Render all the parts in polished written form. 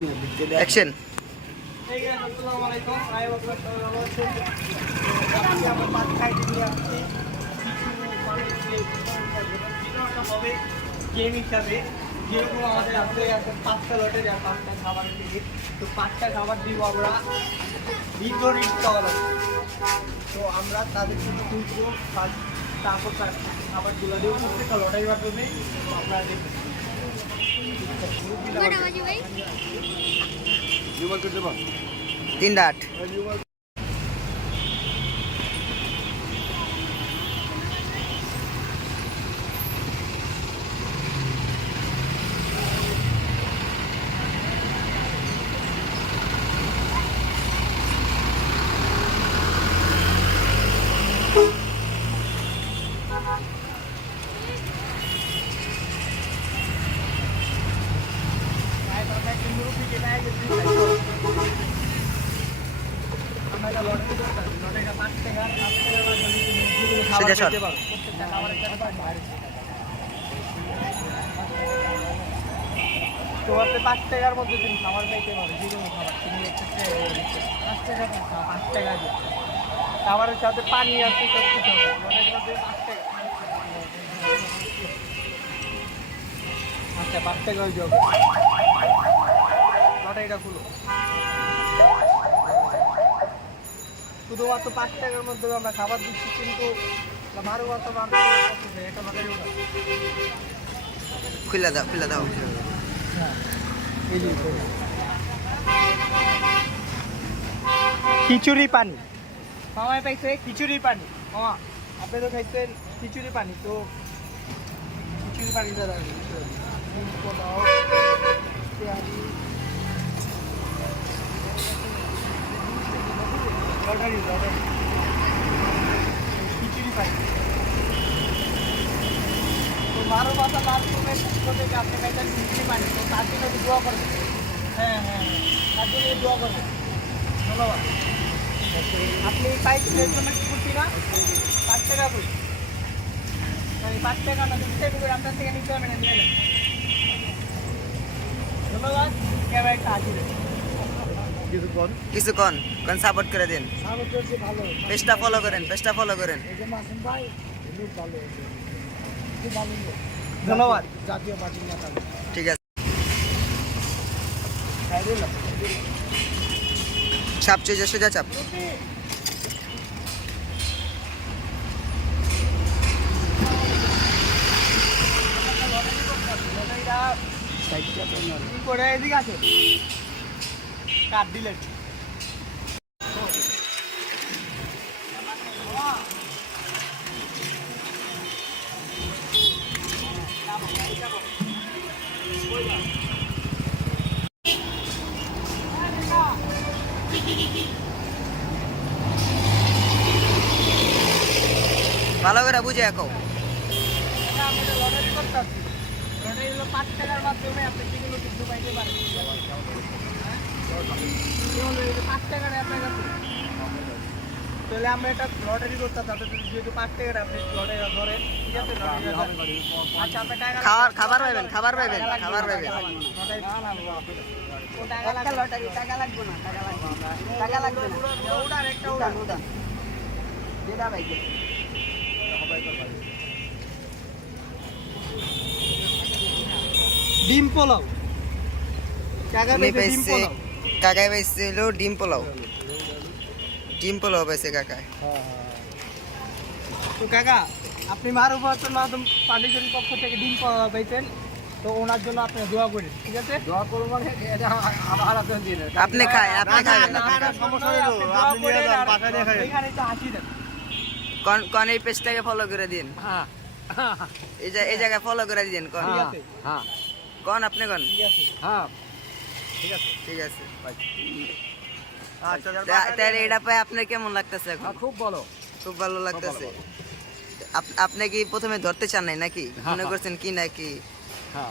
Action. Game হিসাবে যেরকম আমাদের আসলে আছে 5টা লটের 5টা খাবারের টিকিট, তো 5টা খাবার দিব আমরা বিপরীত দল। তো আমরা তাদের জন্য খুঁজবো, তারপর তার খাবারগুলো দেবো প্রত্যেকটা লটারির মাধ্যমে। আপনারা দেখবেন তিন ডাট। তো আপনি 5 টাকার মধ্যে তুমি খাবার পাইতে পারো, যে কোনো খাবার তুমি 5 টাকা 5 টাকা দিয়ে খাবারের সাথে পানি আছে, সব কিছু হবে। লটারির মধ্যে 5 টাকা, আচ্ছা 5 টাকা হয়ে যাবে। লটারিটা খুলো, শুধুমাত্র 5 টাকার মধ্যে আমরা খাবার দিচ্ছি, কিন্তু মারো কত মানুষ এটা লটারি ওটা খুলে দাও, খুলে দাও। খিচুড়ি পানি মামায় পাইছে, খিচুড়ি পানি। মামা আপনি তো খাইছেন খিচুড়ি পানি, তো খিচুড়ি পানিটা দাঁড়ান লটারি লটারি খিচুড়ি পানি। তো বারো পাতা লাস্ট থেকে আপনি খাইছেন খিচুড়ি পানি, তো তার জন্য একটু দোয়া করবেন। হ্যাঁ হ্যাঁ হ্যাঁ, তার জন্য দোয়া করবেন। ধন্যবাদ। আপনি পাইছিলেন জন্য কি করছি না 5 টাকা করে, মানে 5 টাকা না 2 টাকা করে আপনার থেকে নিতে হবে না, নিয়ে নেন। ধন্যবাদ। ক্যামেরাটা হাজির কিছুক্ষণ কোন সাপোর্ট করে দিন, সাপোর্ট করছে ভালো, পেজটা ফলো করেন, পেজটা ফলো করেন। এই যে মাসুম ভাই খুব ভালো, খুব ভালো। ধন্যবাদ। জাতীয় পার্টির নেতা। ঠিক আছে, চাপ চেয়ে সোজা চাপ। কি করে এদিকে আছে কাট দিলেন। ভালো করে বুঝে এখন। লটারি করতে আসছি, লটারি হলো 5 টাকার মাধ্যমে আপনি যেগুলো কিছু পাইতে পারেন। 5 টাকাটা আপনার কাছে, তাহলে আমরা এটা লটারি করতে তাদের যেহেতু 5 টাকার আপনি লটারি ধরেন, ঠিক আছে? আচ্ছা আপনি টাকা খাবার পাইবেন, খাবার পাইবেন, খাবার পাইবেন। লটারি টাকা লাগবে না, টাকা লাগবে না, ওটা একটা ওটা যেটা পাইছে। ডিম পোলাও কাকাই পাইছে হলো ডিম পোলাও, ডিম পোলাও পাইছে কাকায়। তো কাকা আপনি মারুফাতুল মাদুম ফাউন্ডেশনের পক্ষ থেকে ডিম পোলাও পাইছেন, তো ওনার জন্য আপনি দোয়া করেন, ঠিক আছে? দোয়া করব মানে এটা আমার আপনার দিন আপনি খায়, আপনি খাবেন। সমস্যা হলো আপনি নিয়ে যান, বাসা নিয়ে খাবেন। এখানে তো হাসি দেন। কোন এই পেজটাকে ফলো করে দিন। হ্যাঁ এই জায়গায় ফলো করে দিন। কোন ঠিক আছে, হ্যাঁ কোন আপনি কোন ঠিক আছে, হ্যাঁ ঠিক আছে, ঠিক আছে। আচ্ছা তাহলে এটা পাই আপনার কেমন লাগতেছে এখন? খুব ভালো, খুব ভালো লাগতেছে। আপনি কি প্রথমে ধরতে চান নাই নাকি মনে করছেন কি নাকি? হ্যাঁ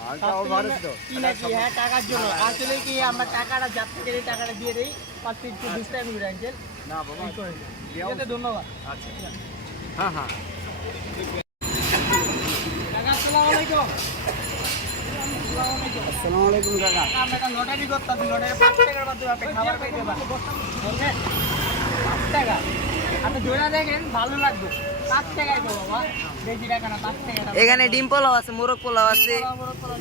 টাকার জন্য আসলে কি আমরা টাকাটা যার থেকে টাকাটা দিয়ে দিই, 5 টাকা করে আনছেন না বাবা, ধন্যবাদ। আচ্ছা হ্যাঁ হ্যাঁ কাকা আসসালামু আলাইকুম। আসসালামু আলাইকুম কাকা। আমরা একটা লটারি করতেছি, লটারি 5 টাকার মাধ্যমে আপনি খাবার পেয়ে যাবেন। বুঝলেন? 5 টাকা। আপনি ধরে দেখেন ভালো লাগবে। 5 টাকায় তো বাবা। বেশি টাকা না, 5 টাকা। এখানে ডিম পোলাও আছে, মোরগ পোলাও আছে।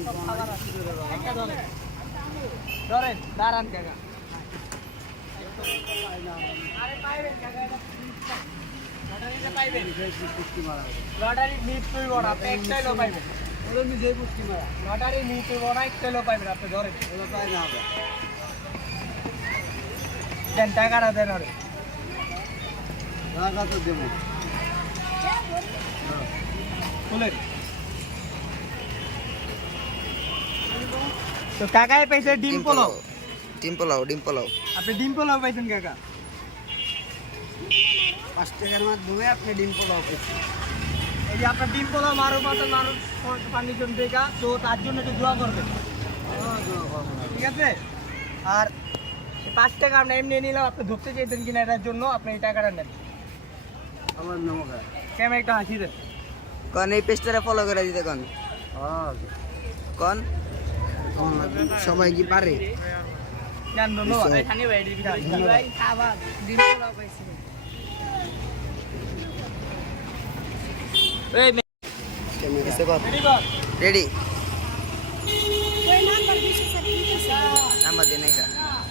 সব খাবার আছে। একটা ধরেন। ধরেন, দাঁড়ান কাকা। আরে পাইবেন কাকা, এটা লটারিতে পাইবেন। লটারি নিশ্চয়ই বড়, আপনি একটাই লো পাইবেন। লটারি নিতে বড় একটা লো পাইবেন, আপনি ধরেন। দেন টাকাটা দেন ওরে। খুলেন। তো কাকায় পাইছে ডিম পোলাও। ডিম পোলাও, ডিম পোলাও। আপনি ডিম পোলাও পাইছেন কাকা। 5 টাকার মাধ্যমে আপনি ডিম পোলাও পাইছেন। এই যে আপনার ডিম পোলাও মারো পাতা মারো পানিজন দেখা, তো তার জন্য একটু দোয়া করবেন। ঠিক আছে? আর 5 টাকা আমরা এমনি নিলাম, আপনি ধরতে চাইতেন কিনা এটার জন্য আপনি এই টাকাটা নেন। আমার নমস্কার। কেমন একটা হাসি দেন। কোন এই পেজটারে ফলো করে দিতে কোন? কোন? সবাই কি পারে? জান ধন্যবাদ। রেডি? कोई नंबर दिसे सर ठीक है सर নাম্বার দেনে কা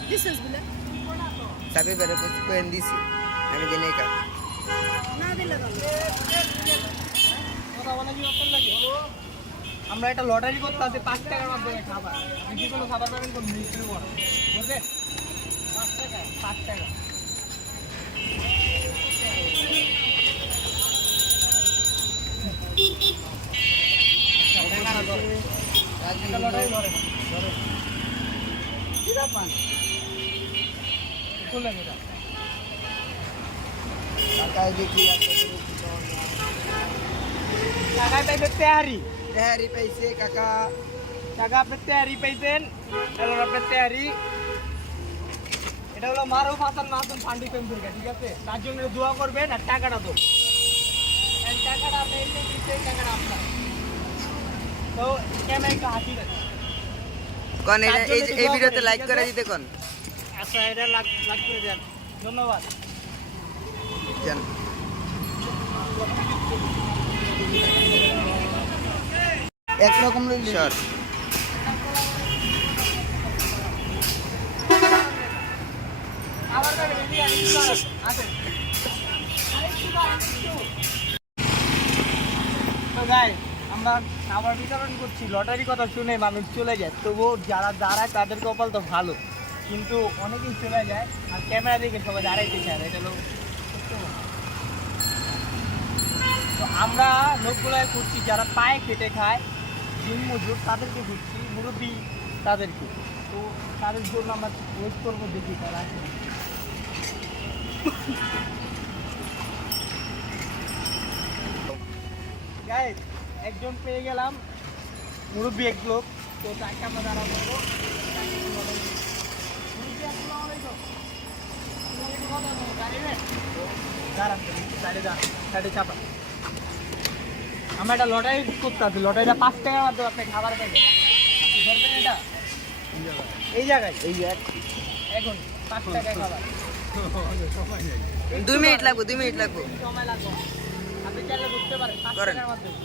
दिसस बोले সাবে বেরে কোয়েন দিছি আমি দেনে কা ना दे लगा আমরা একটা লটারি করতে আছে 5 টাকার মাধ্যমে খাবার। আপনি কি কোনো খাবার পাবেন কোন মিষ্টি বড় বুঝলেন? 5 টাকা 5 টাকা। টাকাটা ধরে একটা লটারি ধরে ধরে এটা পান খুললেন এটা কাকাই দেখি টাকায় পাইছে তেহারি। তেহারি পাইছে কাকা। টাকা আপনি তেহারি পাইছেন, এবার আপনার তেহারি। এটা হলো মারুফ হাসান মাসুম ফাউন্ডেশন থেকে, ঠিক আছে? তার জন্য দোয়া করবেন আর টাকাটা দেবো। এই টাকাটা আপনি এমনি দিচ্ছেন, টাকাটা আপনার। তো কেমন একটা হাসি দেন। কোন এই ভিডিওতে লাইক করে দিতে কোন? আচ্ছা এটা লাগ করে দেন। ধন্যবাদ। জান একরকম সর আবার যাবেন, এদিকে আসেন। তো guys, আমরা খাবার বিতরণ করছি, লটারি কথা শুনে মানুষ চলে যায়, তবুও যারা দাঁড়ায় তাদের কপাল তো ভালো, কিন্তু অনেকেই চলে যায় আর ক্যামেরা দেখে সবাই দাঁড়াইতে চায় না, এটা হলো সত্য কথা। তো আমরা লোকগুলাই করছি যারা পায়ে খেটে খায়, দিন মজুর তাদেরকে ঘুরছি, মুরব্বী তাদেরকে, তো তাদের জন্য আমরা ওয়েট করবো, দেখি তারা আসে। গাইস একজন পেয়ে গেলাম, মুরব্বী এক লোক, তো তাকে আমরা দাঁড়া করবো। আমরা একটা লটারি করতে আছি, লটারিটা 5 টাকার মাধ্যমে আপনি খাবার পাবেন। ধরবেন এটা এই জায়গায়, এই এখন 5 টাকায় খাবার। 2 মিনিট লাগবে, 2 মিনিট লাগবে। সময় লাগবে, আপনি চাইলে ঢুকতে পারেন 5 করেন। টাকার মাধ্যমে।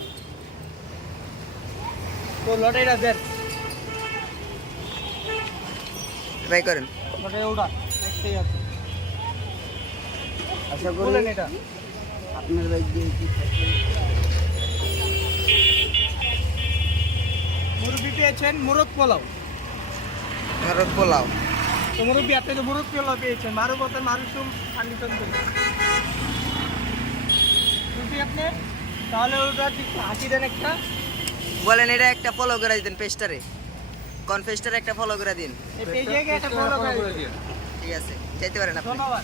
তো লটারিটা দেন, ভাই করেন। লটারি ওটা দেখতেই আছে। আশা বলেন এটা আপনার ভাই দিয়ে কি মুরব্বি পেয়েছেন মোরগ পোলাও। মোরগ পোলাও। তো মুরব্বি আপনি তো মোরগ পোলাও পেয়েছেন, মারু বলতেন মারুসুম ফান্ডিশন থেকে মুরব্বি আপনি, তাহলে ওটা ঠিক হাসি দেন একটা। বলেন এটা একটা ফলো করে দিন পেজটারে, কোন পেজটারে একটা ফলো করে দিন। এই পেজে গিয়ে একটা ফলো করে দিন। ঠিক আছে, চাইতে পারেন আপনি। ধন্যবাদ।